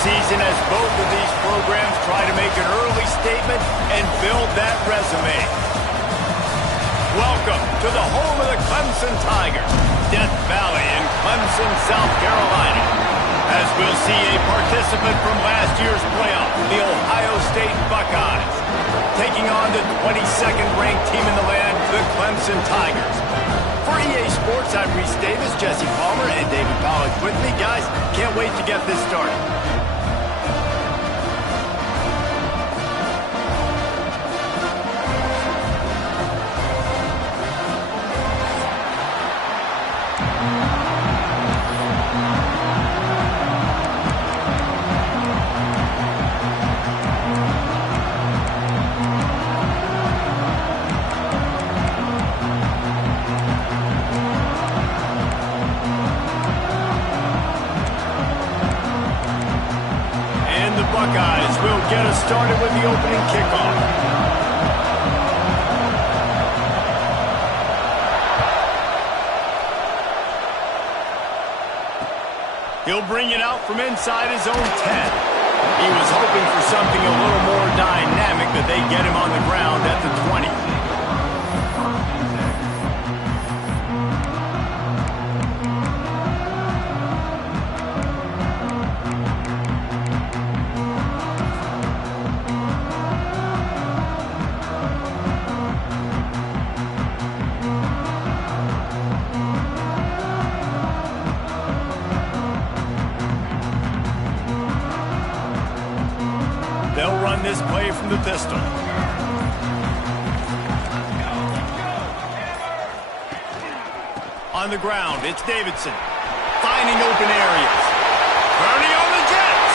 season as both of these programs try to make an early statement and build that resume. Welcome to the home of the Clemson Tigers, Death Valley in Clemson, South Carolina. As we'll see a participant from last year's playoff, the Ohio State Buckeyes, taking on the 22nd ranked team in the land, the Clemson Tigers. For EA Sports, I'm Reese Davis, Jesse Palmer, and David Pollack with me. Guys, can't wait to get this started. Buckeyes will get us started with the opening kickoff. He'll bring it out from inside his own 10. He was hoping for something a little more dynamic, but they get him on the ground at the 20. They'll run this play from the pistol. On the ground, it's Davidson. Finding open areas. Purdy on the Jets.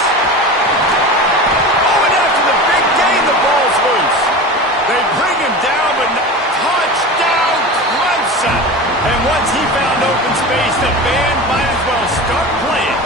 Oh, and after the big gain, the ball's loose. They bring him down, but touchdown Clemson. And once he found open space, the band might as well start playing.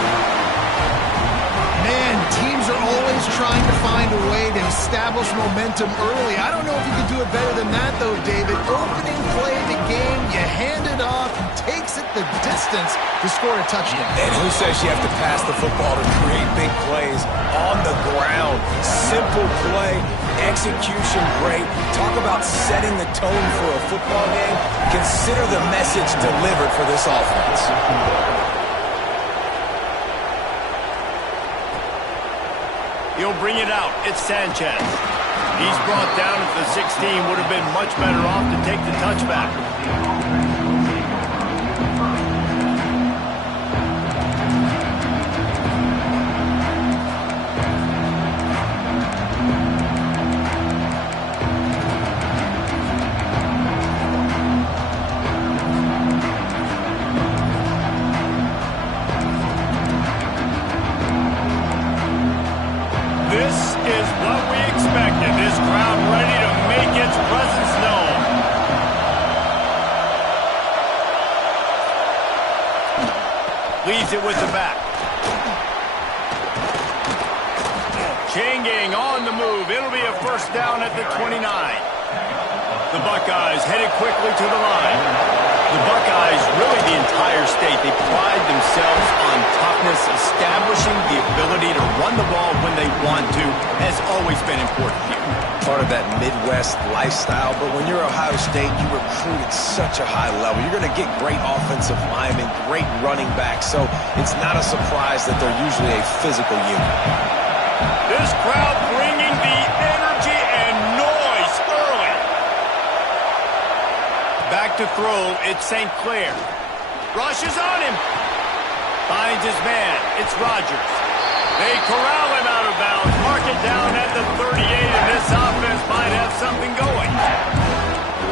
Man, teams are always trying to find a way to establish momentum early. I don't know if you can do it better than that, though, David. Opening play of the game, you hand it off, he takes it the distance to score a touchdown. And who says you have to pass the football to create big plays on the ground? Simple play, execution great. Talk about setting the tone for a football game. Consider the message delivered for this offense. He'll bring it out. It's Sanchez. He's brought down at the 16. Would have been much better off to take the touchback. This is what we expected. This crowd ready to make its presence known. Leaves it with the back. Changing on the move. It'll be a first down at the 29. The Buckeyes headed quickly to the line. The Buckeyes, really the entire state, they pride themselves on toughness. Establishing the ability to run the ball when they want to has always been important here. Part of that Midwest lifestyle, but when you're Ohio State, you recruit at such a high level. You're going to get great offensive linemen, great running backs, so it's not a surprise that they're usually a physical unit. This crowd bringing the energy and noise early. Back to throw, it's St. Clair. Rushes on him. Finds his man. It's Rogers. They corral him out of bounds. Mark it down at the 38, and this offense might have something going.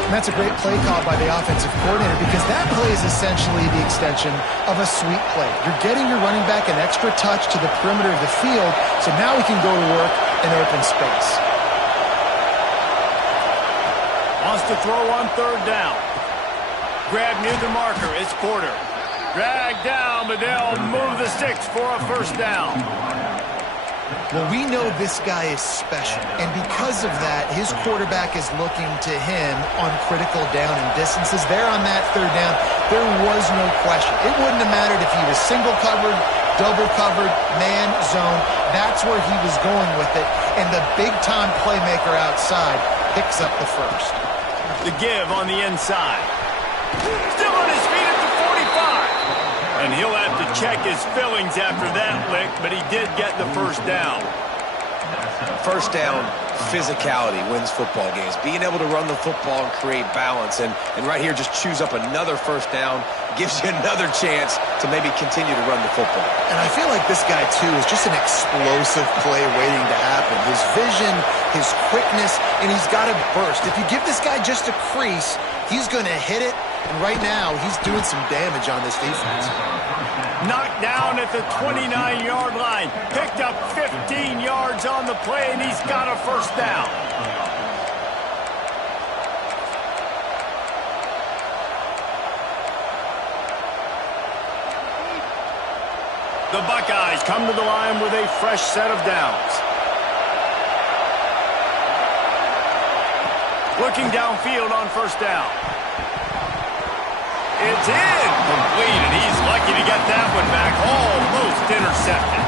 And that's a great play call by the offensive coordinator because that play is essentially the extension of a sweep play. You're getting your running back an extra touch to the perimeter of the field, so now he can go to work in open space. Wants to throw on third down. Grab near the marker. It's Porter. Dragged down, but they'll move the sticks for a first down. Well, we know this guy is special, and because of that, his quarterback is looking to him on critical down and distances. There on that third down, there was no question. It wouldn't have mattered if he was single covered, double covered, man zone. That's where he was going with it. And the big-time playmaker outside picks up the first. The give on the inside. Still on his feet at the 45. And he'll have to check his fillings after that lick, but he did get the first down. First down, physicality wins football games. Being able to run the football and create balance. And right here, just choose up another first down. Gives you another chance to maybe continue to run the football. And I feel like this guy, too, is just an explosive play waiting to happen. His vision, his quickness, and he's got a burst. If you give this guy just a crease, he's going to hit it. And right now, he's doing some damage on this defense. Knocked down at the 29-yard line. Picked up 15 yards on the play, and he's got a first down. The Buckeyes come to the line with a fresh set of downs. Looking downfield on first down. It's incomplete, and he's lucky to get that one back. Almost intercepted.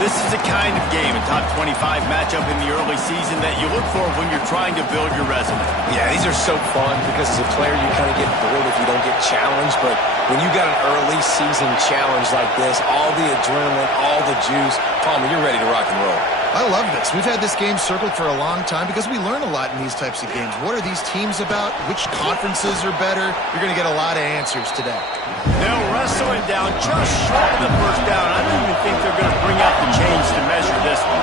This is the kind of game, a top 25 matchup in the early season that you look for when you're trying to build your resume. Yeah, these are so fun because as a player you kind of get bored if you don't get challenged, but when you got an early season challenge like this, all the adrenaline, all the juice, Palmer, you're ready to rock and roll. I love this. We've had this game circled for a long time because we learn a lot in these types of games. What are these teams about? Which conferences are better? You're going to get a lot of answers today. They'll wrestle it down just short of the first down. I don't even think they're going to bring out the chains to measure this one.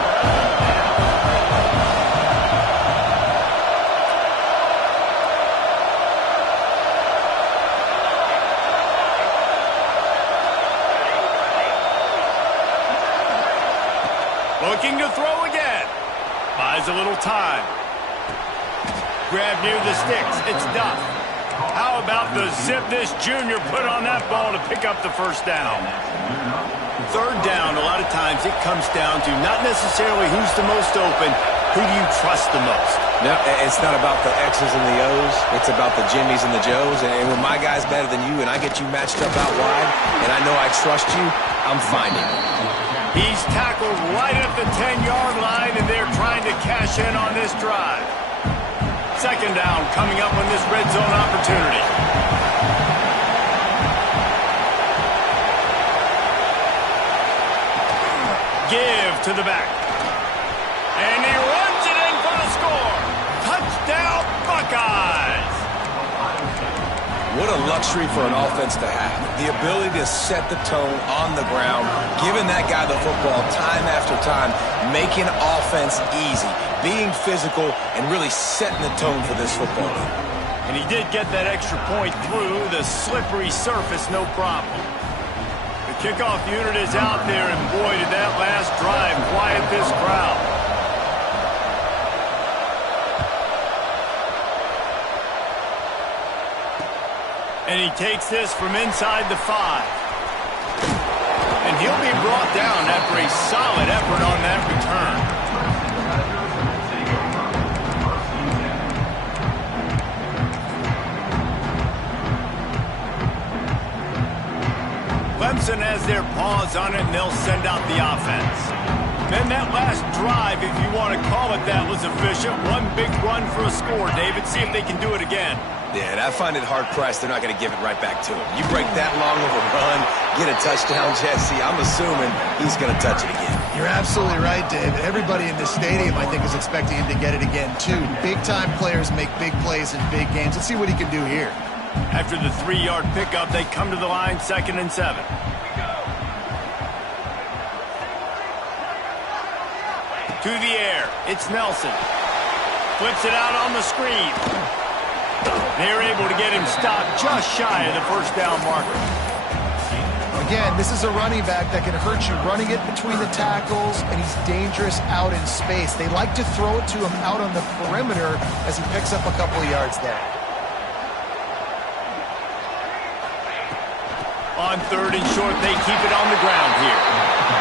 Looking to throw again. Buys a little time. Grab near the sticks. It's Duff. How about the zip this junior put on that ball to pick up the first down? Third down, a lot of times it comes down to not necessarily who's the most open, who do you trust the most? No, it's not about the X's and the O's. It's about the Jimmies and the Joes. And when my guy's better than you and I get you matched up out wide and I know I trust you, I'm finding it. He's tackled right at the 10-yard line, and they're trying to cash in on this drive. Second down coming up on this red zone opportunity. Give to the back. And he runs it in for the score. Touchdown, Buckeyes! What a luxury for an offense to have. The ability to set the tone on the ground, giving that guy the football time after time, making offense easy, being physical, and really setting the tone for this football game. And he did get that extra point through the slippery surface, no problem. The kickoff unit is out there, and boy, did that last drive quiet this crowd. And he takes this from inside the 5. And he'll be brought down after a solid effort on that return. Clemson has their paws on it, and they'll send out the offense. Then that last drive, if you want to call it that, was efficient. One big run for a score, David. See if they can do it again. Yeah, and I find it hard-pressed they're not going to give it right back to him. You break that long of a run, get a touchdown, Jesse, I'm assuming he's going to touch it again. You're absolutely right, Dave. Everybody in this stadium, I think, is expecting him to get it again, too. Big-time players make big plays in big games. Let's see what he can do here. After the 3-yard pickup, they come to the line, 2nd and 7. To the air, it's Nelson. Flips it out on the screen. They're able to get him stopped just shy of the first down marker. Again, this is a running back that can hurt you running it between the tackles, and he's dangerous out in space. They like to throw it to him out on the perimeter as he picks up a couple of yards there. On 3rd and short, they keep it on the ground here.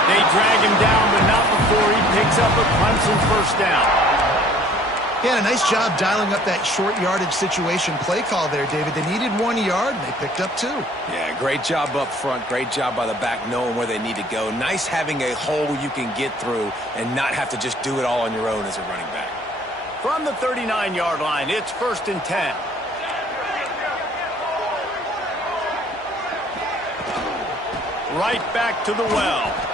They drag him down, but not before he picks up a Clemson first down. Yeah, and a nice job dialing up that short yardage situation play call there, David. They needed 1 yard, and they picked up 2. Yeah, great job up front. Great job by the back knowing where they need to go. Nice having a hole you can get through and not have to just do it all on your own as a running back. From the 39-yard line, it's 1st and 10. Right back to the well.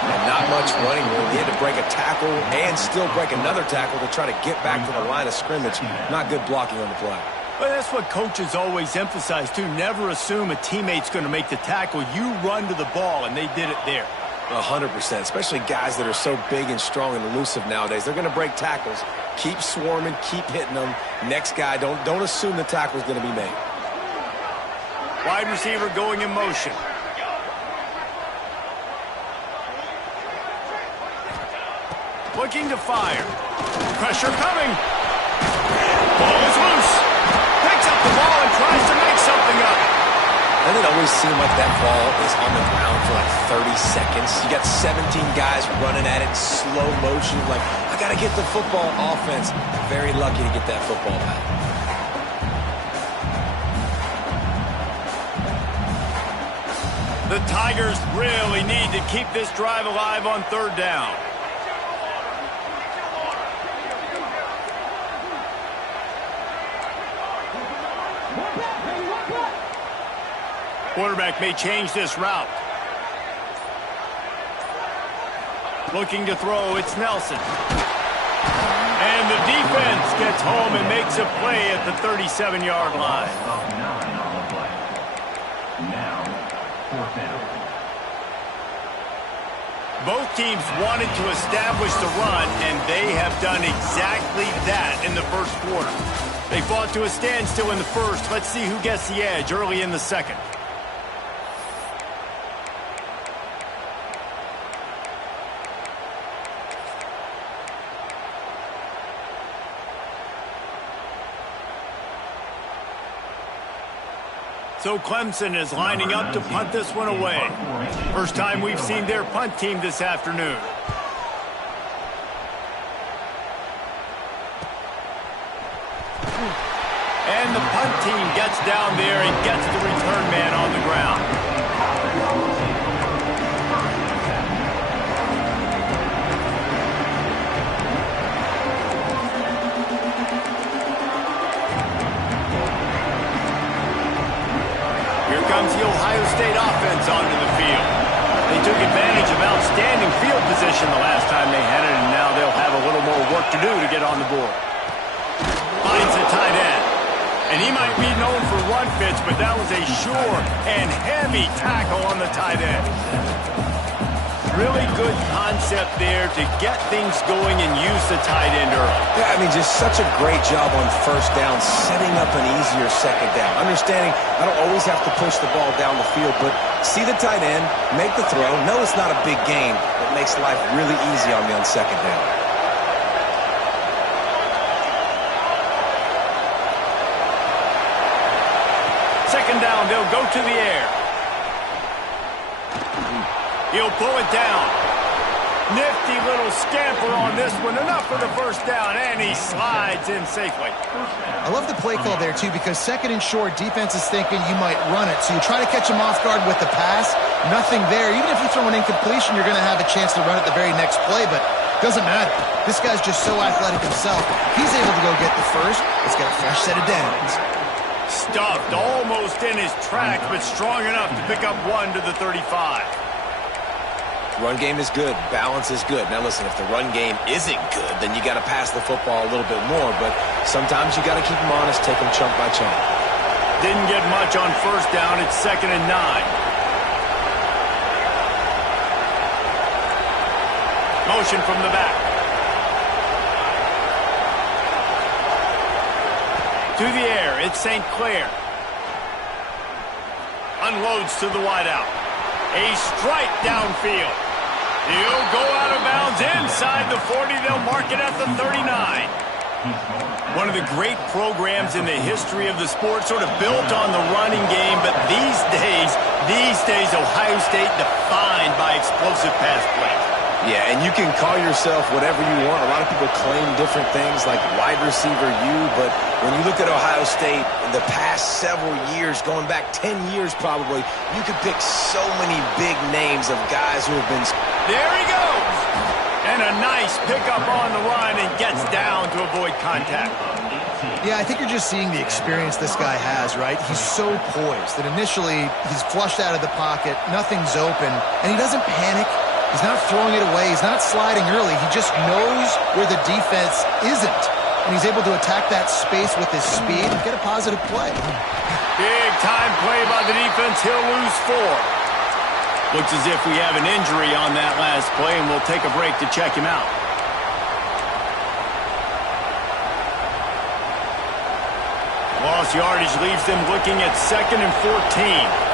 And not much running room. He had to break a tackle and still break another tackle to try to get back to the line of scrimmage. Not good blocking on the play. Well, that's what coaches always emphasize, too. Never assume a teammate's going to make the tackle. You run to the ball, and they did it there. 100%, especially guys that are so big and strong and elusive nowadays. They're going to break tackles. Keep swarming, keep hitting them. Next guy, don't assume the tackle's going to be made. Wide receiver going in motion. Looking to fire. Pressure coming. Ball is loose. Picks up the ball and tries to make something of it. Doesn't it always seem like that ball is on the ground for like 30 seconds? You got 17 guys running at it, slow motion. Like, I got to get the football. Offense, very lucky to get that football back. The Tigers really need to keep this drive alive on 3rd down. Quarterback may change this route. Looking to throw, it's Nelson. And the defense gets home and makes a play at the 37-yard line. Both teams wanted to establish the run, and they have done exactly that in the first quarter. They fought to a standstill in the first. Let's see who gets the edge early in the second. So Clemson is lining up to punt this one away. First time we've seen their punt team this afternoon. And the punt team gets down there and gets the return man on the ground. Here comes the Ohio State offense onto the field. They took advantage of outstanding field position the last time they had it, and now they'll have a little more work to do to get on the board. Finds the tight end. And he might be known for run fits, but that was a sure and heavy tackle on the tight end. Really good concept there to get things going and use the tight end early. Yeah, I mean, just such a great job on first down, setting up an easier second down. Understanding I don't always have to push the ball down the field, but see the tight end, make the throw. No, it's not a big gain. It makes life really easy on me on second down. Second down, they'll go to the air. He'll pull it down. Nifty little scamper on this one. Enough for the first down, and he slides in safely. I love the play call there, too, because second and short, defense is thinking you might run it. So you try to catch him off guard with the pass. Nothing there. Even if you throw an incompletion, you're going to have a chance to run it the very next play, but it doesn't matter. This guy's just so athletic himself. He's able to go get the first. Let's get a fresh set of downs. Stuffed almost in his tracks, but strong enough to pick up one to the 35. Run game is good. Balance is good. Now, listen, if the run game isn't good, then you got to pass the football a little bit more. But sometimes you got to keep them honest, take them chunk by chunk. Didn't get much on first down. It's 2nd and 9. Motion from the back. To the air, it's St. Clair. Unloads to the wideout. A strike downfield. He'll go out of bounds inside the 40. They'll mark it at the 39. One of the great programs in the history of the sport, sort of built on the running game, but these days, Ohio State defined by explosive pass play. Yeah, and you can call yourself whatever you want. A lot of people claim different things like wide receiver U, but when you look at Ohio State, in the past several years, going back 10 years probably, you could pick so many big names of guys who have been... There he goes! And a nice pickup on the run and gets down to avoid contact. Yeah, I think you're just seeing the experience this guy has, right? He's so poised that initially he's flushed out of the pocket, nothing's open, and he doesn't panic. He's not throwing it away. He's not sliding early. He just knows where the defense isn't, and he's able to attack that space with his speed and get a positive play. Big time play by the defense. He'll lose 4. Looks as if we have an injury on that last play, and we'll take a break to check him out. Lost yardage leaves them looking at 2nd and 14.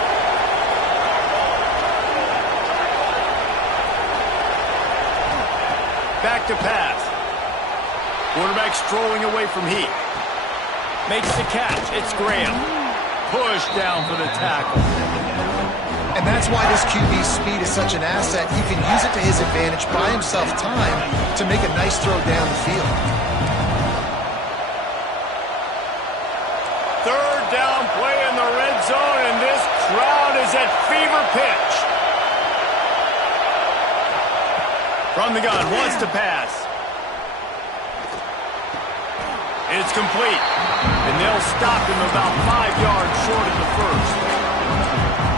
Back to pass. Quarterback strolling away from Heath. Makes the catch. It's Graham. Push down for the tackle. And that's why this QB's speed is such an asset. He can use it to his advantage, buy himself time to make a nice throw down the field. 3rd down play in the red zone, and this crowd is at fever pitch. From the gun, wants to pass. It's complete. And they'll stop him about 5 yards short of the first.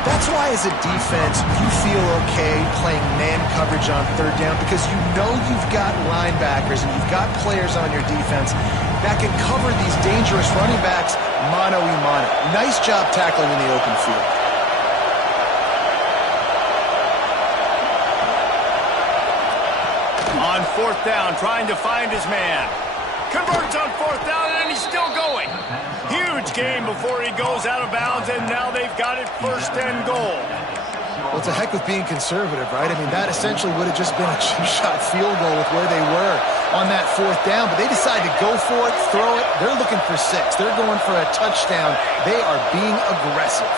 That's why as a defense, you feel okay playing man coverage on 3rd down because you know you've got linebackers and you've got players on your defense that can cover these dangerous running backs mano-a-mano. Nice job tackling in the open field. On 4th down, trying to find his man. Converts on 4th down, and he's still going. Huge gain before he goes out of bounds, and now they've got it 1st and goal. Well, it's a heck of being conservative, right? I mean, that essentially would have just been a two-shot field goal with where they were on that 4th down, but they decided to go for it, throw it. They're looking for 6. They're going for a touchdown. They are being aggressive.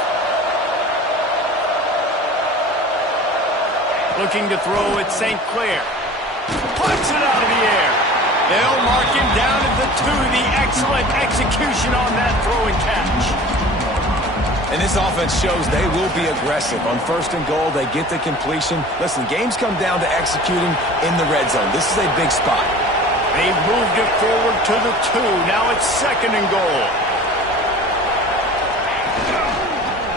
Looking to throw at St. Clair. Punts it out of the air. They'll mark him down at the 2. The excellent execution on that throw and catch. And this offense shows they will be aggressive. On 1st and goal, they get the completion. Listen, games come down to executing in the red zone. This is a big spot. They've moved it forward to the 2. Now it's 2nd and goal.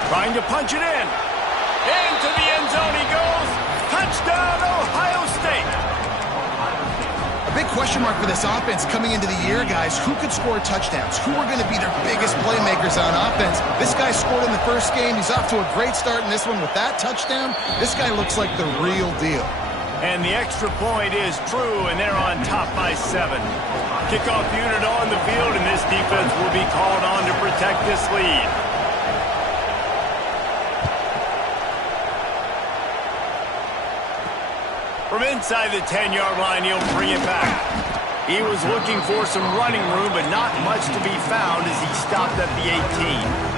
Trying to punch it in. Into the end zone he goes. Touchdown, Ohio State. A big question mark for this offense coming into the year, guys. Who could score touchdowns? Who are going to be their biggest playmakers on offense? This guy scored in the first game. He's off to a great start in this one with that touchdown. This guy looks like the real deal. And the extra point is true, and they're on top by 7. Kickoff unit on the field, and this defense will be called on to protect this lead. From inside the 10-yard line, he'll bring it back. He was looking for some running room, but not much to be found as he stopped at the 18.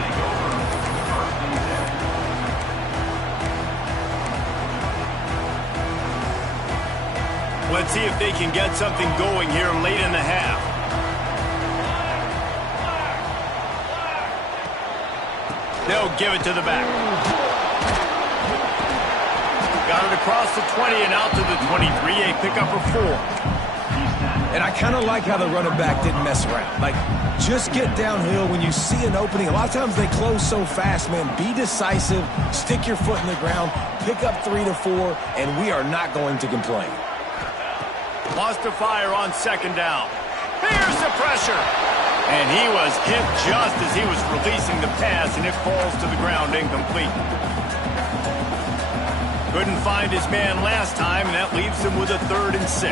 Let's see if they can get something going here late in the half. They'll give it to the back. Got it across the 20 and out to the 23. A pickup of 4. And I kind of like how the running back didn't mess around. Like, just get downhill when you see an opening. A lot of times they close so fast, man. Be decisive. Stick your foot in the ground. Pick up 3 to 4, and we are not going to complain. Lost to fire on 2nd down. Here's the pressure. And he was hit just as he was releasing the pass, and it falls to the ground incomplete. Couldn't find his man last time, and that leaves him with a 3rd and 6.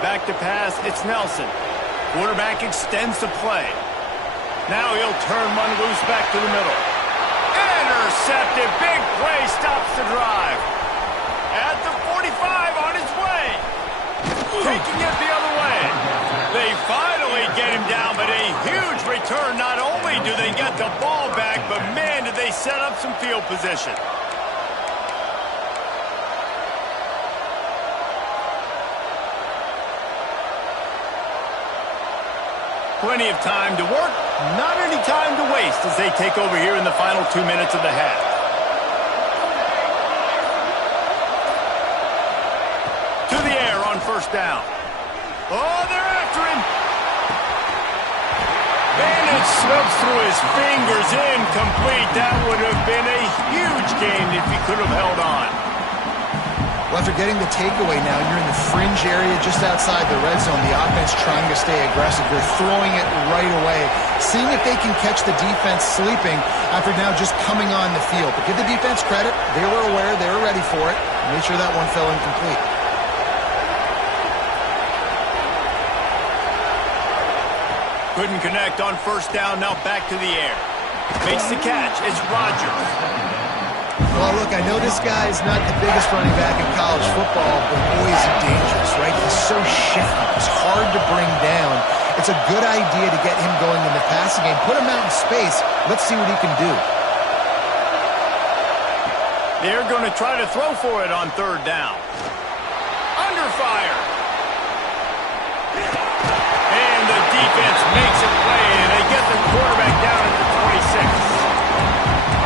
Back to pass, it's Nelson. Quarterback extends the play. Now he'll turn one loose back to the middle. Intercepted, big play, stops the drive. At the 45 on his way. Taking it the other way. They finally get him down, but a huge return. Not only do They get the ball back, but man, did they set up some field position. Plenty of time to work, not any time to waste as they take over here in the final 2 minutes of the half. To the air on first down. Oh, they're after him. And it slips through his fingers, incomplete. That would have been a huge gain if he could have held on. Well, after getting the takeaway now, you're in the fringe area just outside the red zone. The offense trying to stay aggressive. They're throwing it right away, seeing if they can catch the defense sleeping after now just coming on the field. But give the defense credit. They were aware. They were ready for it. Made sure that one fell incomplete. Couldn't connect on first down. Now back to the air. Makes the catch. It's Rodgers. Well, look, I know this guy is not the biggest running back in college football, but boy, is he dangerous, right? He's so shifty. He's hard to bring down. It's a good idea to get him going in the passing game. Put him out in space. Let's see what he can do. They're going to try to throw for it on third down. Under fire. And the defense makes a play, and they get the quarterback down at the 26.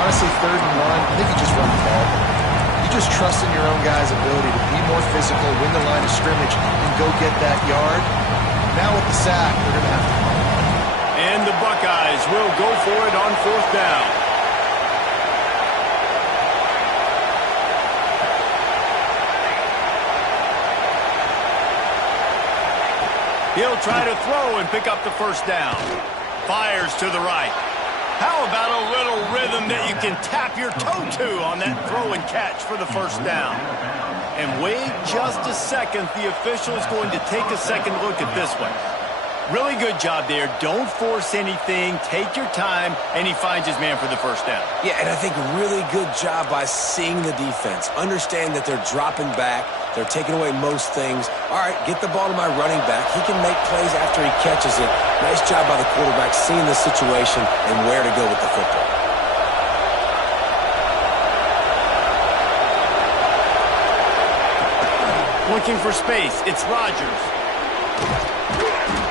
Honestly, 3rd and 1, I think you just run the ball. You just trust in your own guy's ability to be more physical, win the line of scrimmage, and go get that yard. Now with the sack, they're going to have to punt. And the Buckeyes will go for it on fourth down. He'll try to throw and pick up the first down. Fires to the right. How about a little rhythm that you can tap your toe to on that throw and catch for the first down? And wait just a second. The official is going to take a second look at this one. Really good job there. Don't force anything. Take your time, and he finds his man for the first down. Yeah, and I think really good job by seeing the defense. Understand that they're dropping back. They're taking away most things. All right, get the ball to my running back. He can make plays after he catches it. Nice job by the quarterback seeing the situation and where to go with the football. Looking for space. It's Rodgers.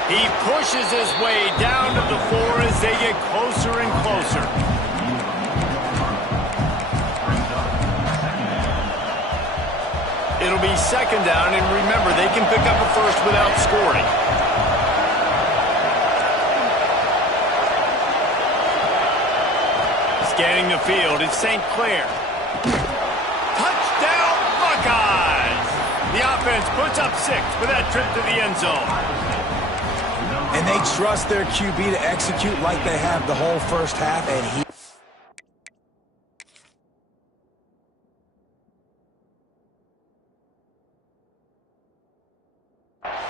He pushes his way down to the floor as they get closer and closer. It'll be second down, and remember, they can pick up a first without scoring. Scanning the field, it's St. Clair. Touchdown, Buckeyes! The offense puts up 6 with that trip to the end zone. And they trust their QB to execute like they have the whole first half, and he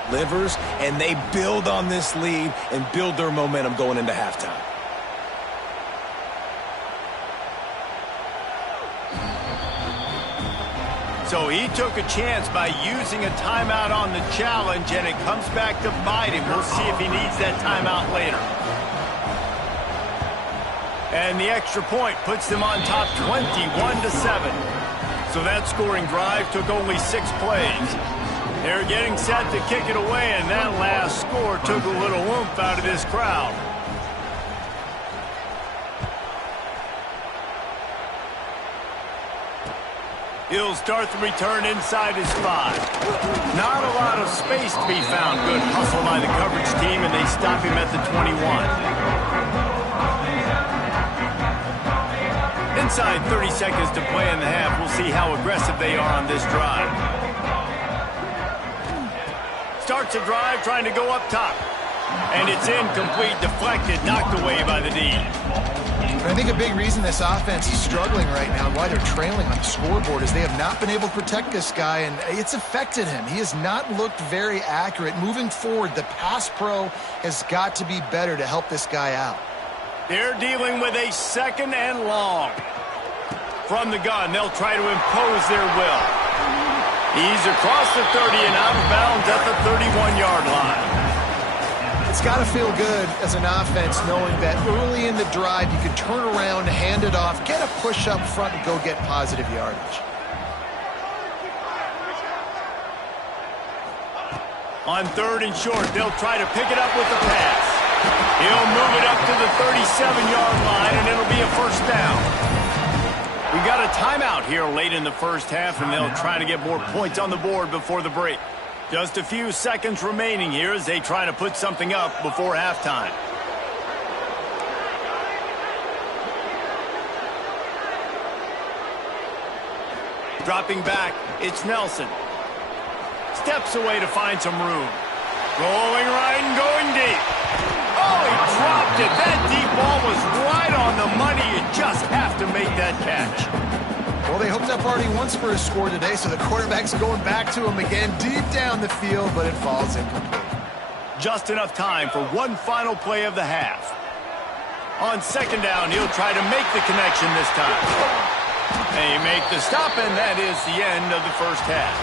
delivers, and they build on this lead and build their momentum going into halftime. So he took a chance by using a timeout on the challenge, and it comes back to bite him. We'll see if he needs that timeout later. And the extra point puts them on top 21-7. So that scoring drive took only 6 plays. They're getting set to kick it away, and that last score took a little oomph out of this crowd. He'll start the return inside his 5. Not a lot of space to be found. Good hustle by the coverage team, and they stop him at the 21. Inside 30 seconds to play in the half. We'll see how aggressive they are on this drive. Starts a drive trying to go up top. And it's incomplete, deflected, knocked away by the D. I think a big reason this offense is struggling right now and why they're trailing on the scoreboard is they have not been able to protect this guy, and it's affected him. He has not looked very accurate. Moving forward, the pass pro has got to be better to help this guy out. They're dealing with a second and long. From the gun, they'll try to impose their will. He's across the 30 and out of bounds at the 31-yard line. It's It's got to feel good as an offense knowing that early in the drive you can turn around, hand it off, get a push up front, and go get positive yardage. On 3rd and short, they'll try to pick it up with the pass. He'll move it up to the 37-yard line, and it'll be a first down. We got a timeout here late in the first half, and they'll try to get more points on the board before the break. Just a few seconds remaining here as they try to put something up before halftime. Dropping back, it's Nelson. Steps away to find some room. Rolling right and going deep. Oh, he dropped it. That deep ball was right on the money. You just have to make that catch. Well, they hooked up already once for a score today, so the quarterback's going back to him again deep down the field, but it falls incomplete. Just enough time for one final play of the half. On 2nd down, he'll try to make the connection this time. They make the stop, and that is the end of the first half.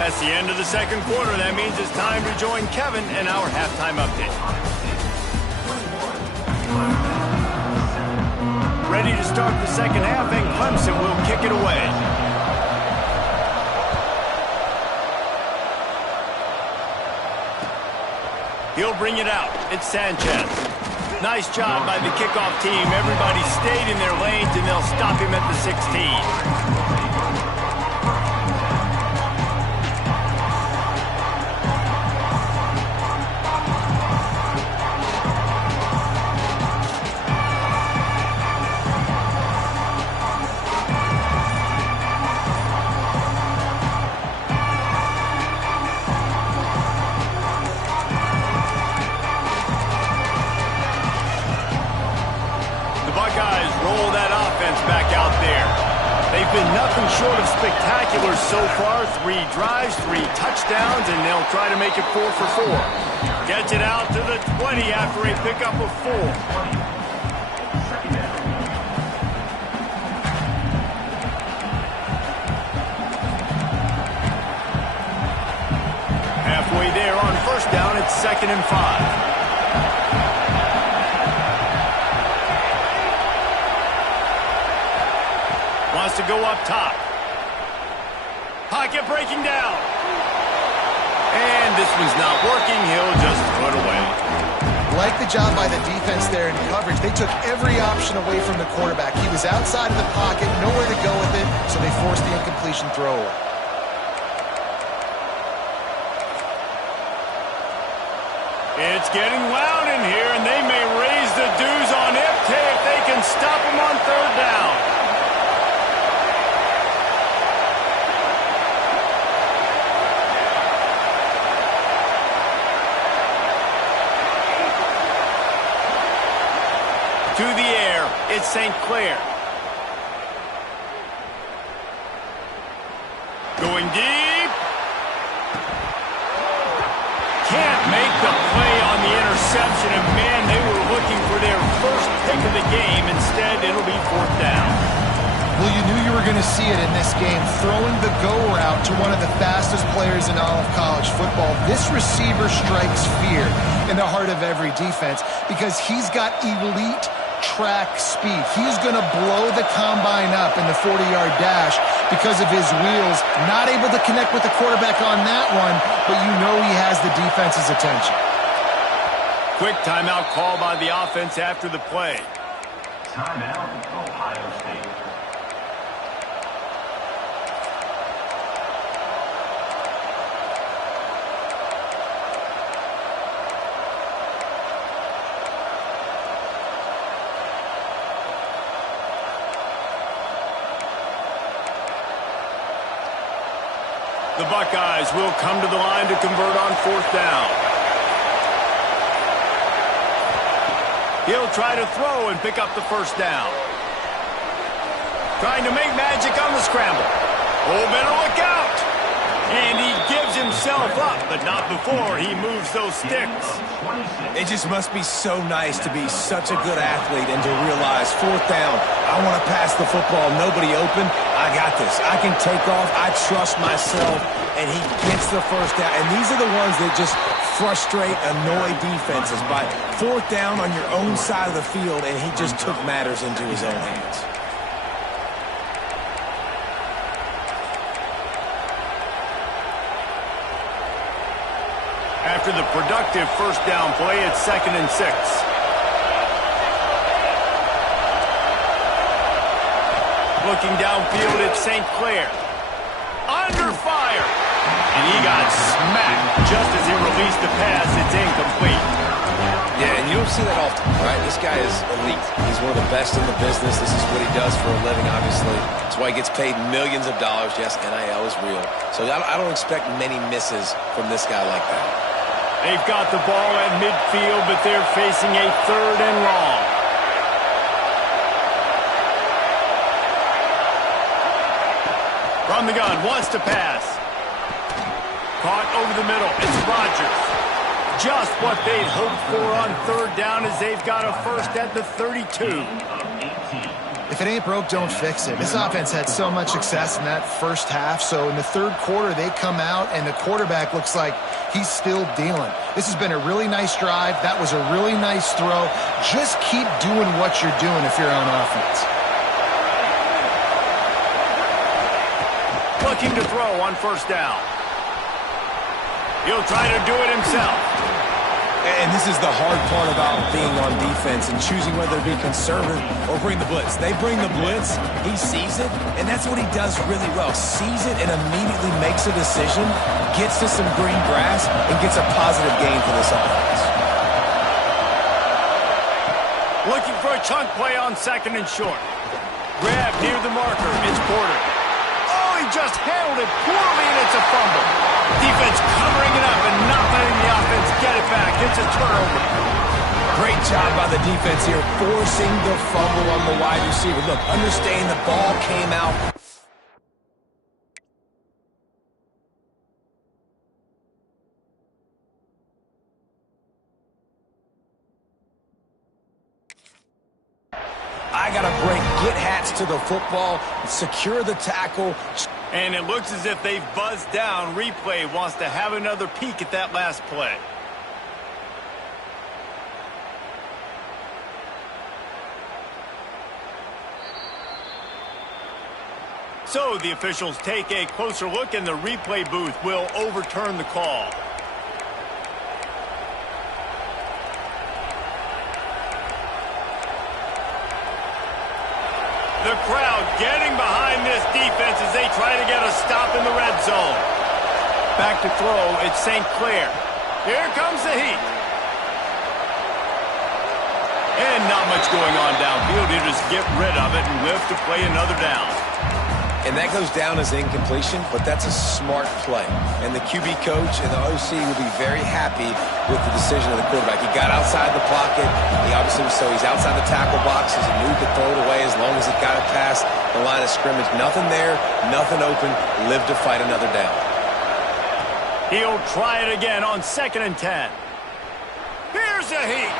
That's the end of the 2nd quarter. That means it's time to join Kevin and our halftime update. Ready to start the 2nd half, and Clemson will kick it away. He'll bring it out. It's Sanchez. Nice job by the kickoff team. Everybody stayed in their lanes, and they'll stop him at the 16. Back out there. They've been nothing short of spectacular so far. 3 drives, 3 touchdowns, and they'll try to make it 4 for 4. Gets it out to the 20 after a pickup of 4. Halfway there on 1st down, it's 2nd and 5. Wants to go up top. Pocket breaking down. And this one's not working. He'll just throw it away. Like the job by the defense there in coverage. They took every option away from the quarterback. He was outside of the pocket, nowhere to go with it, so they forced the incompletion throw away. It's getting loud in here, and they may raise the dues on Ipte if they can stop him on 3rd down. To the air, it's St. Clair. Going deep. Can't make the play on the interception, and man, they were looking for their first pick of the game. Instead, it'll be 4th down. Well, you knew you were going to see it in this game, throwing the go route to one of the fastest players in all of college football. This receiver strikes fear in the heart of every defense because he's got elite track speed. He's going to blow the combine up in the 40-yard dash because of his wheels. Not able to connect with the quarterback on that one, but you know he has the defense's attention. Quick timeout call by the offense after the play. Timeout, Ohio State. The Buckeyes will come to the line to convert on 4th down. He'll try to throw and pick up the 1st down. Trying to make magic on the scramble. Oh, better look out. And he gives himself up, but not before he moves those sticks. It just must be so nice to be such a good athlete and to realize 4th down, I want to pass the football, nobody open, I got this. I can take off, I trust myself, and he gets the 1st down. And these are the ones that just frustrate, annoy defenses by 4th down on your own side of the field, and he just took matters into his own hands. After the productive first down play, it's 2nd and 6. Looking downfield, it's St. Clair. Under fire. And he got smacked just as he released the pass. It's incomplete. Yeah, and you don't see that often, right? This guy is elite. He's one of the best in the business. This is what he does for a living, obviously. That's why he gets paid millions of dollars. Yes, NIL is real. So I don't expect many misses from this guy like that. They've got the ball at midfield, but they're facing a 3rd and long. From the gun, wants to pass. Caught over the middle. It's Rodgers. Just what they'd hoped for on 3rd down as they've got a first at the 32. If it ain't broke, don't fix it. This offense had so much success in that first half, so in the 3rd quarter, they come out, and the quarterback looks like he's still dealing. This has been a really nice drive. That was a really nice throw. Just keep doing what you're doing if you're on offense. Looking to throw on 1st down. He'll try to do it himself. And this is the hard part about being on defense and choosing whether to be conservative or bring the blitz. They bring the blitz, he sees it, and that's what he does really well. Sees it and immediately makes a decision, gets to some green grass, and gets a positive gain for this offense. Looking for a chunk play on 2nd and short. Grab near the marker. It's Porter. Oh, he just handled it poorly, and it's a fumble. Defense covering it up and not letting the offense get it back. It's a turnover. Great job by the defense here, forcing the fumble on the wide receiver. Look, understand the ball came out. I got to break, get Hats to the football, secure the tackle. And it looks as if they've buzzed down. Replay wants to have another peek at that last play. So the officials take a closer look, and the replay booth will overturn the call. The crowd getting behind this defense as they try to get a stop in the red zone. Back to throw, it's St. Clair. Here comes the heat. And not much going on downfield. You just get rid of it and live to play another down. And that goes down as incompletion, but that's a smart play. And the QB coach and the OC will be very happy with the decision of the quarterback. He got outside the pocket. He obviously was, so he's outside the tackle boxes. He knew he could throw it away as long as he got it past the line of scrimmage. Nothing there, nothing open. Live to fight another down. He'll try it again on 2nd and 10. Here's a heat.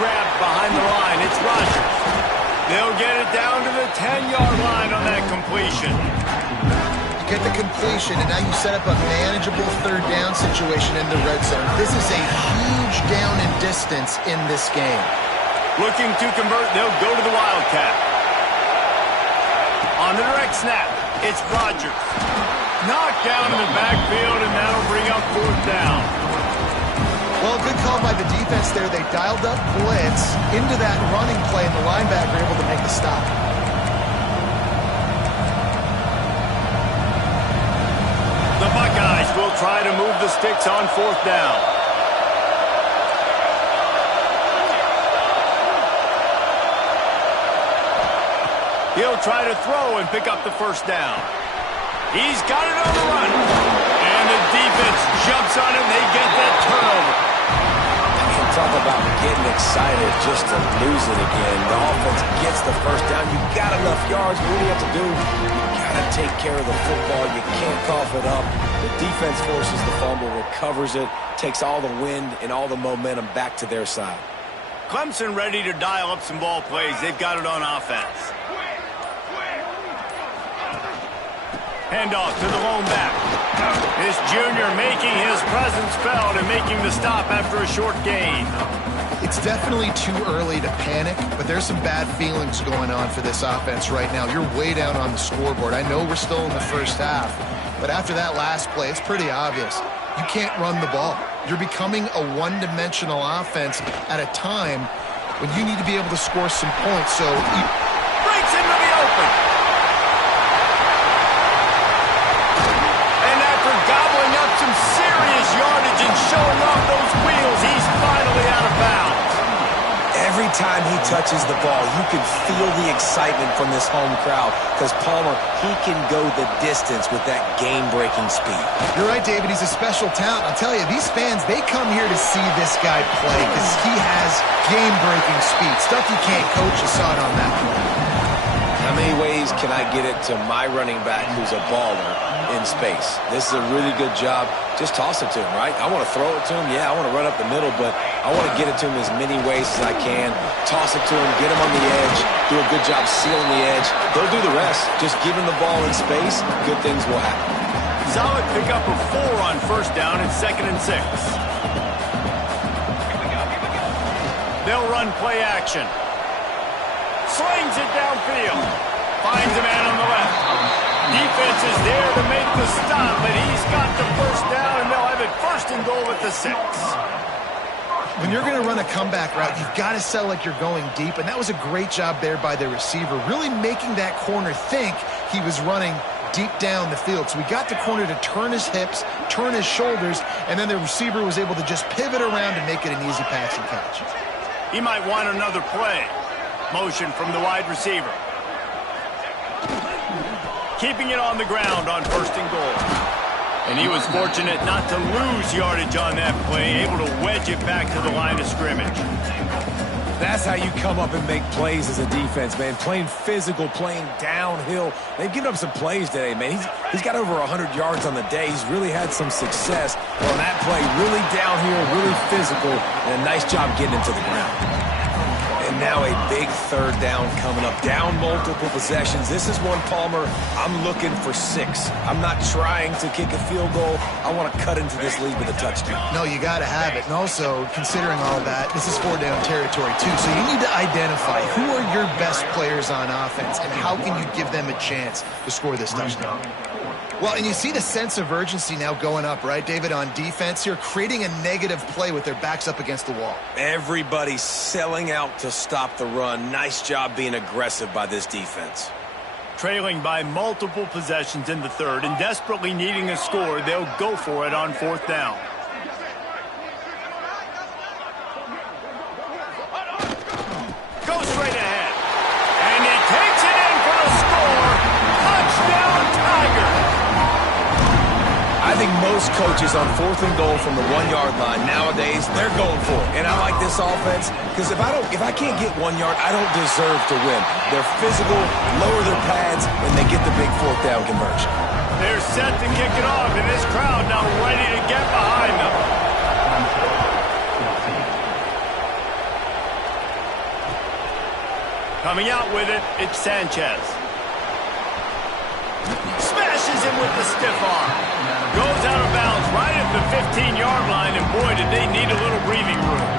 Grabbed behind the line. It's Rodgers. They'll get it down to the 10-yard line on that completion. You get the completion, and now you set up a manageable 3rd down situation in the red zone. This is a huge down in distance in this game. Looking to convert, they'll go to the Wildcat. On the direct snap, it's Rodgers. Knocked down in the backfield, and that'll bring up 4th down. Well, good call by the defense there. They dialed up blitz into that running play, and the linebacker able to make the stop. The Buckeyes will try to move the sticks on 4th down. He'll try to throw and pick up the 1st down. He's got it on the run. And the defense jumps on it, and they get that turnover. Talk about getting excited just to lose it again. The offense gets the 1st down. You got enough yards. What do you have to do? You got to take care of the football. You can't cough it up. The defense forces the fumble, recovers it, takes all the wind and all the momentum back to their side. Clemson ready to dial up some ball plays. They've got it on offense. Handoff to the lone back. This junior making his presence felt and making the stop after a short gain. It's definitely too early to panic, but there's some bad feelings going on for this offense right now. You're way down on the scoreboard. I know we're still in the first half, but after that last play, it's pretty obvious. You can't run the ball. You're becoming a one-dimensional offense at a time when you need to be able to score some points. So breaks into the open. And after gobbling up some serious yardage and showing off those wheels, he's finally out of bounds. Every time he touches the ball, you can feel the excitement from this home crowd because Palmer, he can go the distance with that game-breaking speed. You're right, David. He's a special talent. I'll tell you, these fans, they come here to see this guy play because he has game-breaking speed. Stuff you can't coach. You saw it on that play. How many ways can I get it to my running back who's a baller in space? This is a really good job. Just toss it to him, right? I want to throw it to him. Yeah, I want to run up the middle, but I want to get it to him as many ways as I can. Toss it to him, get him on the edge, do a good job sealing the edge. They'll do the rest. Just give him the ball in space, good things will happen. Solid pickup of 4 on first down and 2nd and 6. They'll run play action. Slings it downfield. Finds a man on the left. Defense is there to make the stop, but he's got the first down, and they'll have it 1st and goal at the 6. When you're going to run a comeback route, you've got to sell like you're going deep, and that was a great job there by the receiver, really making that corner think he was running deep down the field. So we got the corner to turn his hips, turn his shoulders, and then the receiver was able to just pivot around and make it an easy passing catch. He might want another play. Motion from the wide receiver. Keeping it on the ground on 1st and goal. And he was fortunate not to lose yardage on that play, able to wedge it back to the line of scrimmage. That's how you come up and make plays as a defense, man. Playing physical, playing downhill. They've given up some plays today, man. He's got over 100 yards on the day. He's really had some success on that play. Really downhill, really physical, and a nice job getting him to the ground. And now a big 3rd down coming up. Down multiple possessions. This is one, Palmer, I'm looking for 6. I'm not trying to kick a field goal. I want to cut into this lead with a touchdown. No, you got to have it. And also, considering all of that, this is 4-down territory too. So you need to identify who are your best players on offense and how can you give them a chance to score this touchdown. Well, and you see the sense of urgency now going up, right, David, on defense here, creating a negative play with their backs up against the wall. Everybody's selling out to stop the run. Nice job being aggressive by this defense. Trailing by multiple possessions in the 3rd and desperately needing a score, they'll go for it on 4th down. Go straight ahead. And he takes it in for the score. Touchdown, Tiger. I think most coaches on 4th and goal from the 1-yard line nowadays, they're going for it. And I like this offense because if I can't get 1 yard, I don't deserve to win. They're physical, lower their pads, and they get the big 4th down conversion. They're set to kick it off, and this crowd now ready to get behind them. Coming out with it, it's Sanchez. Smashes him with the stiff arm. Goes out of bounds right at the 15-yard line, and boy, did they need a little breathing room.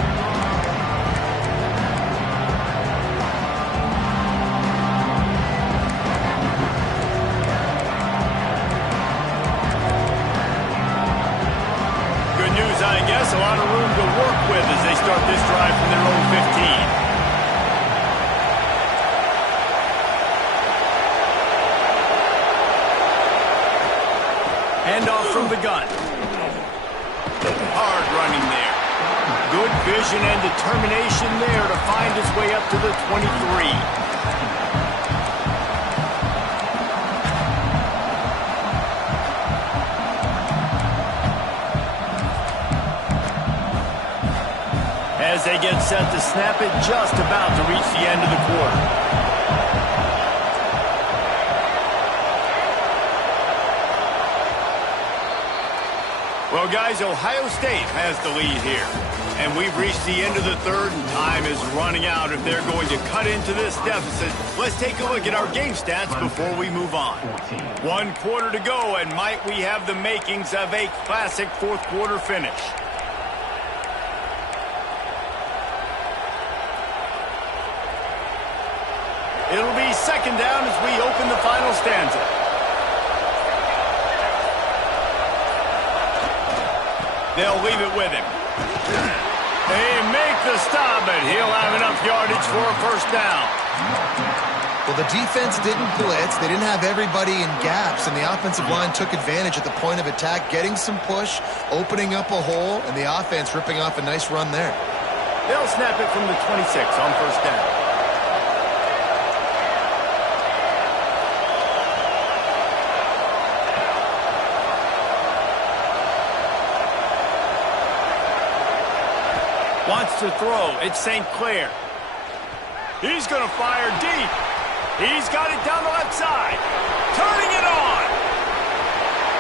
Good news, I guess, a lot of room to work with as they start this drive from their own 15. Handoff from the gun. Hard running there. Good vision and determination there to find his way up to the 23. As they get set to snap it, just about to reach the end of the quarter. Well, guys, Ohio State has the lead here. And we've reached the end of the third, and time is running out if they're going to cut into this deficit. Let's take a look at our game stats before we move on. 1 quarter to go, and might we have the makings of a classic fourth quarter finish. It'll be second down as we open the final stanza. They'll leave it with him. They make the stop, but he'll have enough yardage for a first down. Well, the defense didn't blitz. They didn't have everybody in gaps, and the offensive line took advantage at the point of attack, getting some push, opening up a hole, and the offense ripping off a nice run there. They'll snap it from the 26 on first down. Wants to throw. It's St. Clair. He's going to fire deep. He's got it down the left side. Turning it on.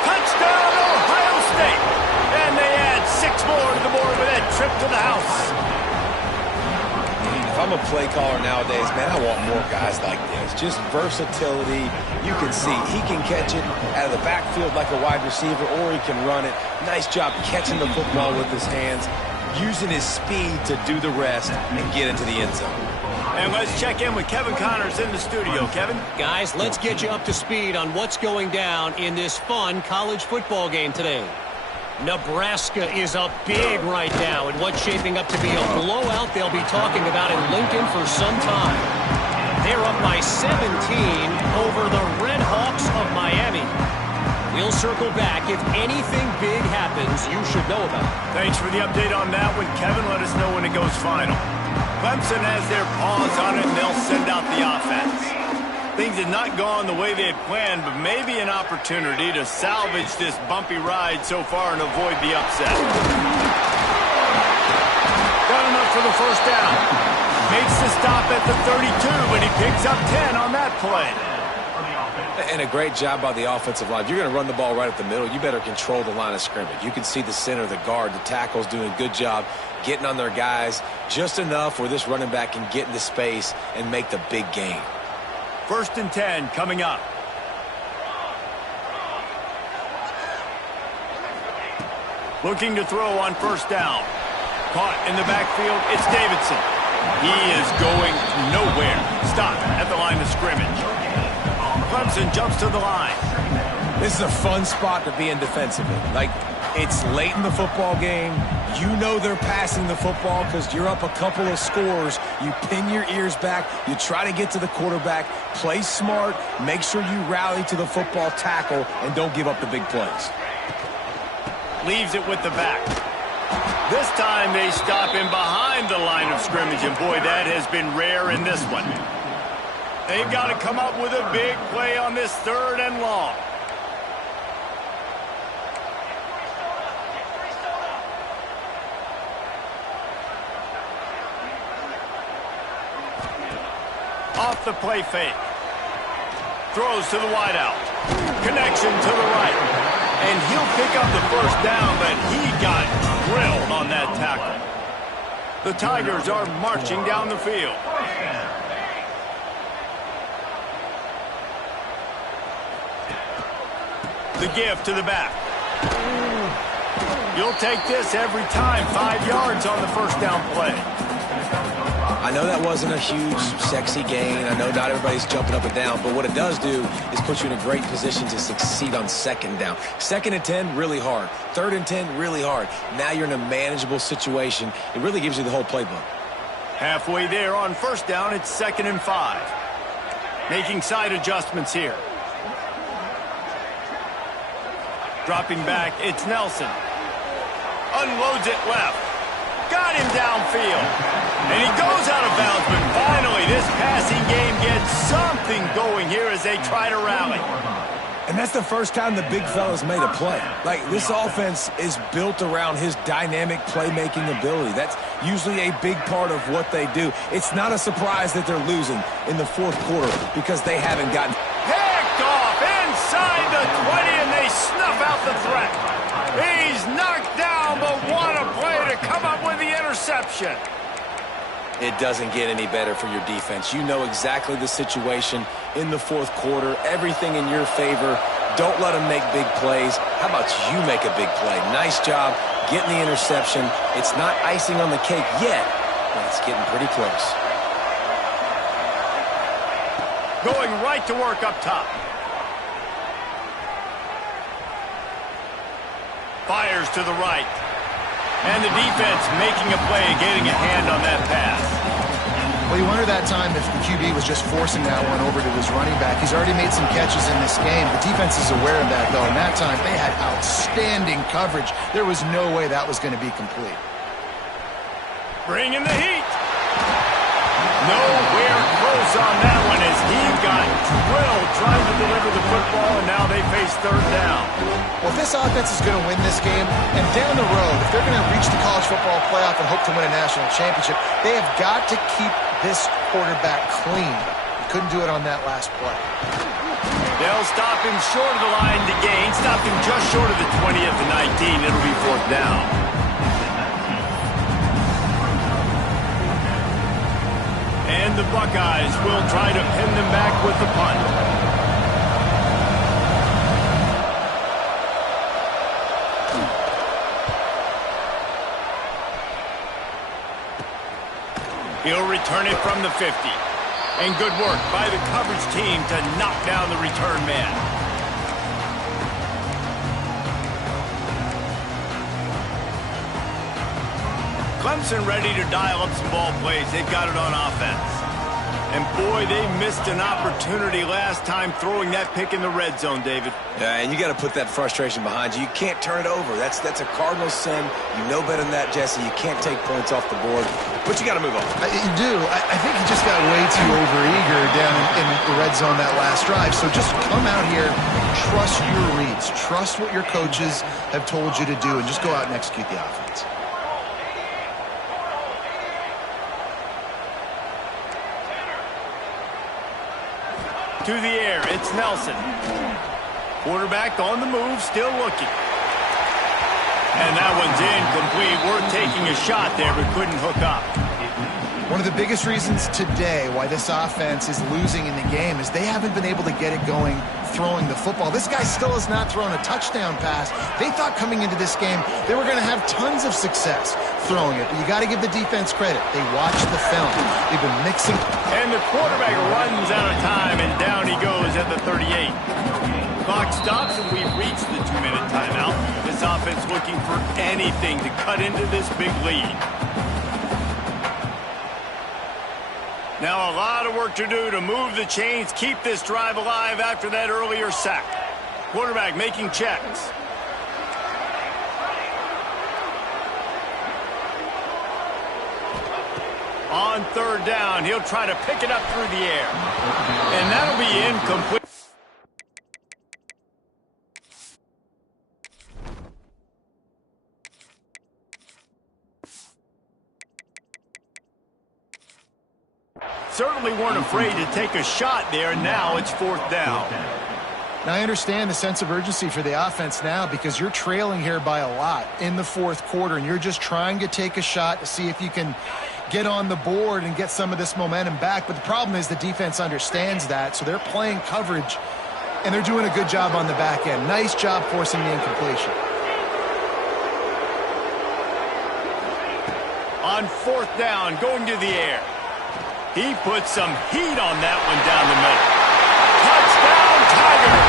Touchdown, Ohio State. And they add 6 more to the board with that trip to the house. If I'm a play caller nowadays, man, I want more guys like this. Just versatility. You can see he can catch it out of the backfield like a wide receiver, or he can run it. Nice job catching the football with his hands, using his speed to do the rest and get into the end zone. And let's check in with Kevin Connors in the studio. Kevin? Guys, let's get you up to speed on what's going down in this fun college football game today. Nebraska is up big right now in what's shaping up to be a blowout they'll be talking about in Lincoln for some time. They're up by 17 over the Red Hawks of Miami. We'll circle back. If anything big happens, you should know about it. Thanks for the update on that one, Kevin. Let us know when it goes final. Clemson has their paws on it, and they'll send out the offense. Things have not gone the way they had planned, but maybe an opportunity to salvage this bumpy ride so far and avoid the upset. Got enough for the first down. Makes the stop at the 32, but he picks up 10 on that play. And a great job by the offensive line. If you're going to run the ball right at the middle, you better control the line of scrimmage. You can see the center, the guard, the tackles doing a good job getting on their guys just enough where this running back can get into space and make the big gain. 1st and 10 coming up. Looking to throw on first down. Caught in the backfield, it's Davidson. He is going nowhere. Stop at the line of scrimmage. Clemson jumps to the line. This is a fun spot to be in defensively. Like, it's late in the football game. You know they're passing the football because you're up a couple of scores. You pin your ears back. You try to get to the quarterback. Play smart. Make sure you rally to the football tackle and don't give up the big plays. Leaves it with the back. This time they stop him behind the line of scrimmage, and boy, that has been rare in this one. They've got to come up with a big play on this 3rd and long. Off the play fake. Throws to the wideout. Connection to the right. And he'll pick up the first down, but he got drilled on that tackle. The Tigers are marching down the field. The give to the back. You'll take this every time. 5 yards on the first down play. I know that wasn't a huge, sexy gain. I know not everybody's jumping up and down, but what it does do is put you in a great position to succeed on 2nd down. 2nd and 10, really hard. 3rd and 10, really hard. Now you're in a manageable situation. It really gives you the whole playbook. Halfway there on first down, it's 2nd and 5. Making side adjustments here. Dropping back, it's Nelson. Unloads it left. Got him downfield. And he goes out of bounds, but finally this passing game gets something going here as they try to rally. And that's the first time the big fella's made a play. Like, this offense is built around his dynamic playmaking ability. That's usually a big part of what they do. It's not a surprise that they're losing in the 4th quarter because they haven't gotten... Picked off inside the 20, and they snuff out the threat. He's knocked interception. It doesn't get any better for your defense. You know exactly the situation in the fourth quarter. Everything in your favor. Don't let them make big plays. How about you make a big play? Nice job getting the interception. It's not icing on the cake yet, but it's getting pretty close. Going right to work up top. Fires to the right. And the defense making a play, getting a hand on that pass. Well, you wonder that time if the QB was just forcing that one over to his running back. He's already made some catches in this game. The defense is aware of that, though. And that time, they had outstanding coverage. There was no way that was going to be complete. Bringing the heat. Nowhere close on that one as he got drilled trying to deliver the football, and now they face third down. Well, if this offense is going to win this game, and down the road, if they're going to reach the college football playoff and hope to win a national championship, they have got to keep this quarterback clean. He couldn't do it on that last play. They'll stop him short of the line to gain. Stop him just short of the 20 at the 19. It'll be fourth down. And the Buckeyes will try to pin them back with the punt. He'll return it from the 50. And good work by the coverage team to knock down the return man. Clemson ready to dial up some ball plays. They've got it on offense. And boy, they missed an opportunity last time throwing that pick in the red zone, David. Yeah, and you got to put that frustration behind you. You can't turn it over. That's a cardinal sin. You know better than that, Jesse. You can't take points off the board. But you got to move on. You do. I think he just got way too overeager down in the red zone that last drive. So just come out here, trust your reads. Trust what your coaches have told you to do, and just go out and execute the offense. To the air, it's Nelson. Quarterback on the move, still looking. And that one's incomplete. Worth taking a shot there, but couldn't hook up. One of the biggest reasons today why this offense is losing in the game is they haven't been able to get it going throwing the football. This guy still has not thrown a touchdown pass. They thought coming into this game they were going to have tons of success throwing it, but you got to give the defense credit. They watched the film. They've been mixing. And the quarterback runs out of time, and down he goes at the 38. Clock stops, and we've reached the 2-minute timeout. This offense looking for anything to cut into this big lead. Now a lot of work to do to move the chains, keep this drive alive after that earlier sack. Quarterback making checks. On third down, he'll try to pick it up through the air. And that'll be incomplete. Certainly weren't afraid to take a shot there, and now it's fourth down. Now, I understand the sense of urgency for the offense now because you're trailing here by a lot in the fourth quarter, and you're just trying to take a shot to see if you can get on the board and get some of this momentum back. But the problem is the defense understands that, so they're playing coverage, and they're doing a good job on the back end. Nice job forcing the incompletion. On fourth down, going to the air. He put some heat on that one down the middle. Touchdown, Tiger!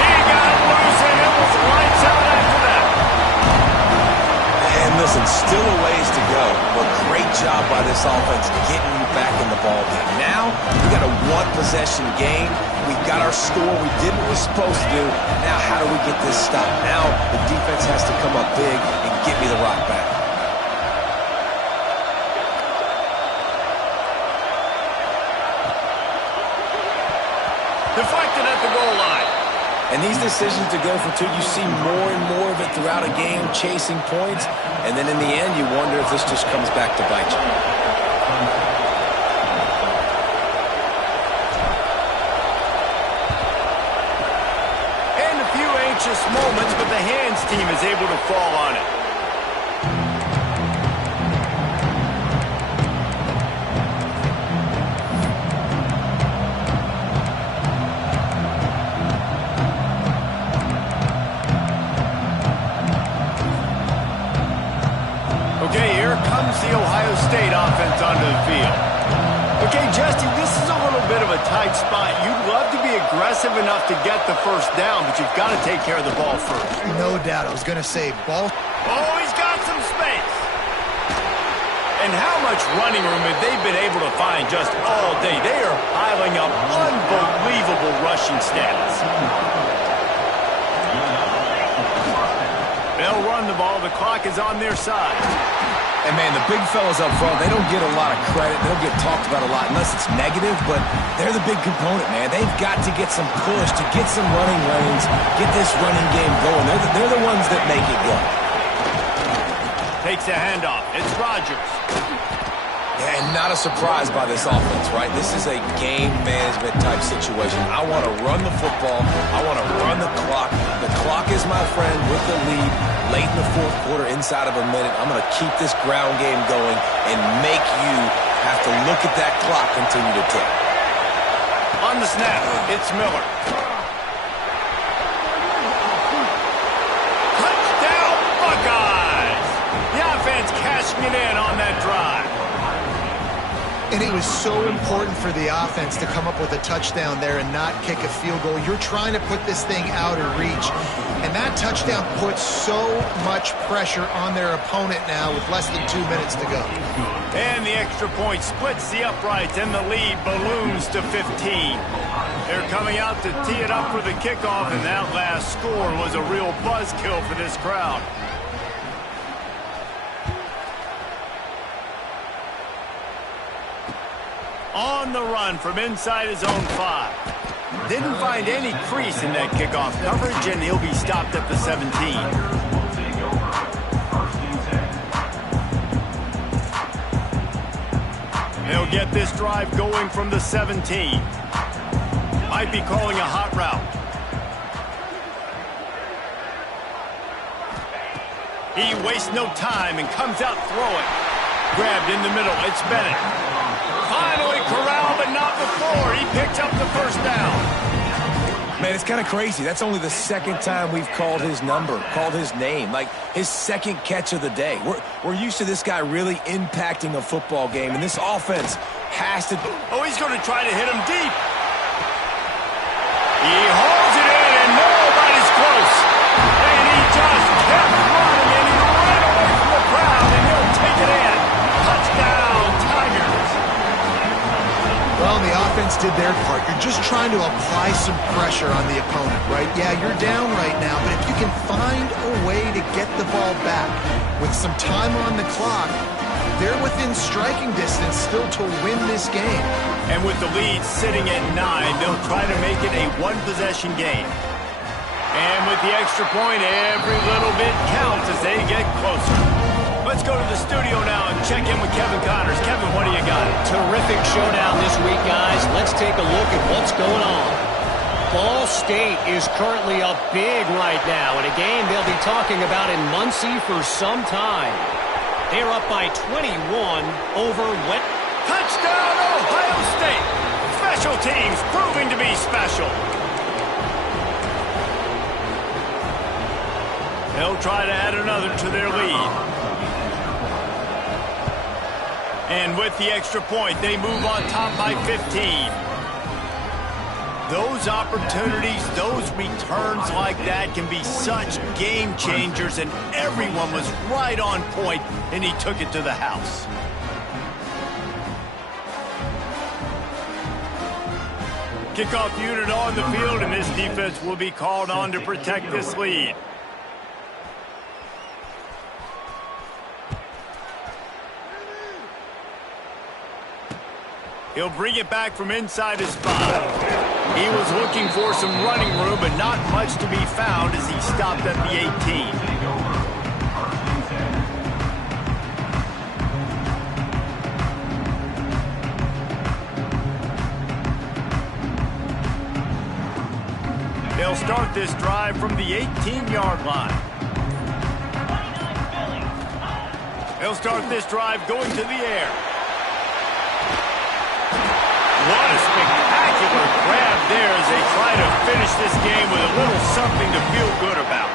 He got it loose, and it was lights out after that. And listen, still a ways to go, but great job by this offense getting you back in the ball game. Now, we got a one-possession game. We got our score. We did what we're supposed to do. Now, how do we get this stopped? Now, the defense has to come up big and get me the rock back. Deflected at the goal line. And these decisions to go for two, you see more and more of it throughout a game, chasing points. And then in the end, you wonder if this just comes back to bite you. And a few anxious moments, but the hands team is able to fall on it. comes the Ohio State offense onto the field. Okay, Jesse, this is a little bit of a tight spot. You'd love to be aggressive enough to get the first down, but you've got to take care of the ball first. No doubt. I was going to say, ball. Oh, he's got some space. And how much running room have they been able to find just all day? They are piling up unbelievable rushing stats. They'll run the ball. The clock is on their side. And, man, the big fellas up front, they don't get a lot of credit. They don't get talked about a lot unless it's negative, but they're the big component, man. They've got to get some push, to get some running lanes, get this running game going. They're the ones that make it go. Takes a handoff. It's Rodgers. Yeah, and not a surprise by this offense, right? This is a game management type situation. I want to run the football. I want to run the clock. The clock is my friend with the lead. Late in the fourth quarter, inside of a minute, I'm going to keep this ground game going and make you have to look at that clock continue to tick. On the snap, it's Miller. Touchdown, Buckeyes! The offense cashing it in on that drive. And it was so important for the offense to come up with a touchdown there and not kick a field goal. You're trying to put this thing out of reach. And that touchdown puts so much pressure on their opponent now with less than 2 minutes to go. And the extra point splits the uprights, and the lead balloons to 15. They're coming out to tee it up for the kickoff, and that last score was a real buzzkill for this crowd. On the run from inside his own 5. Didn't find any crease in that kickoff coverage, and he'll be stopped at the 17. They'll get this drive going from the 17. Might be calling a hot route. He wastes no time and comes out throwing. Grabbed in the middle. It's Bennett. Finally corralled, but not before. He picks up the first down. Man, it's kind of crazy. That's only the second time we've called his number, called his name, like his second catch of the day. We're used to this guy really impacting a football game, and this offense has to... Oh, he's going to try to hit him deep. He holds it in, and nobody's close. And he just kept running, and he ran away from the crowd, and he'll take it in. Touchdown, Tigers. Well, the offense did their part. You're just trying to apply some pressure on the opponent, right? Yeah, you're down right now, but if you can find a way to get the ball back with some time on the clock, they're within striking distance still to win this game. And with the lead sitting at 9, they'll try to make it a one-possession game. And with the extra point, every little bit counts as they get closer. Let's go to the studio now and check in with Kevin Connors. Kevin, what do you got? Terrific showdown this week, guys. Let's take a look at what's going on. Ball State is currently up big right now in a game they'll be talking about in Muncie for some time. They're up by 21 over Wet. Touchdown, Ohio State! Special teams proving to be special. They'll try to add another to their lead. And with the extra point, they move on top by 15. Those opportunities, those returns like that can be such game changers, and everyone was right on point, and he took it to the house. Kickoff unit on the field, and this defense will be called on to protect this lead. He'll bring it back from inside his 5. He was looking for some running room, but not much to be found as he stopped at the 18. They'll start this drive from the 18-yard line. They'll start this drive going to the air. What a spectacular grab there as they try to finish this game with a little something to feel good about.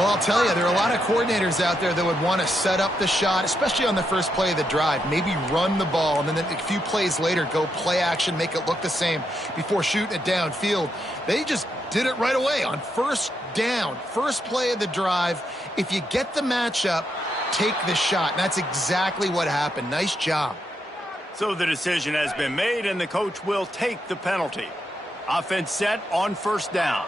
Well, I'll tell you, there are a lot of coordinators out there that would want to set up the shot, especially on the first play of the drive, maybe run the ball, and then a few plays later go play action, make it look the same before shooting it downfield. They just did it right away on first down, first play of the drive. If you get the matchup, take the shot. And that's exactly what happened. Nice job. So the decision has been made, and the coach will take the penalty. Offense set on first down.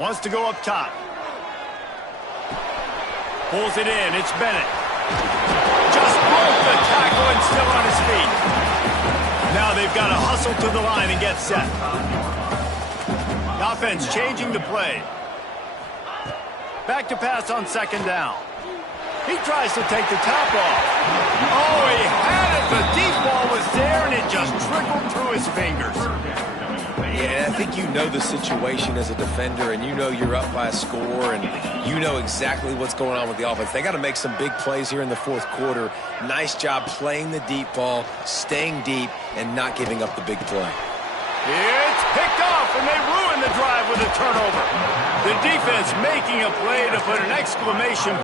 Wants to go up top. Pulls it in. It's Bennett. Just broke the tackle and still on his feet. Now they've got to hustle to the line and get set. The offense changing the play. Back to pass on second down. He tries to take the top off. Oh, he had it. The deep ball was there, and it just trickled through his fingers. Yeah, I think you know the situation as a defender, and you know you're up by a score, and you know exactly what's going on with the offense. They got to make some big plays here in the fourth quarter. Nice job playing the deep ball, staying deep, and not giving up the big play. It's picked off, and they ruin the drive with a turnover. The defense making a play to put an exclamation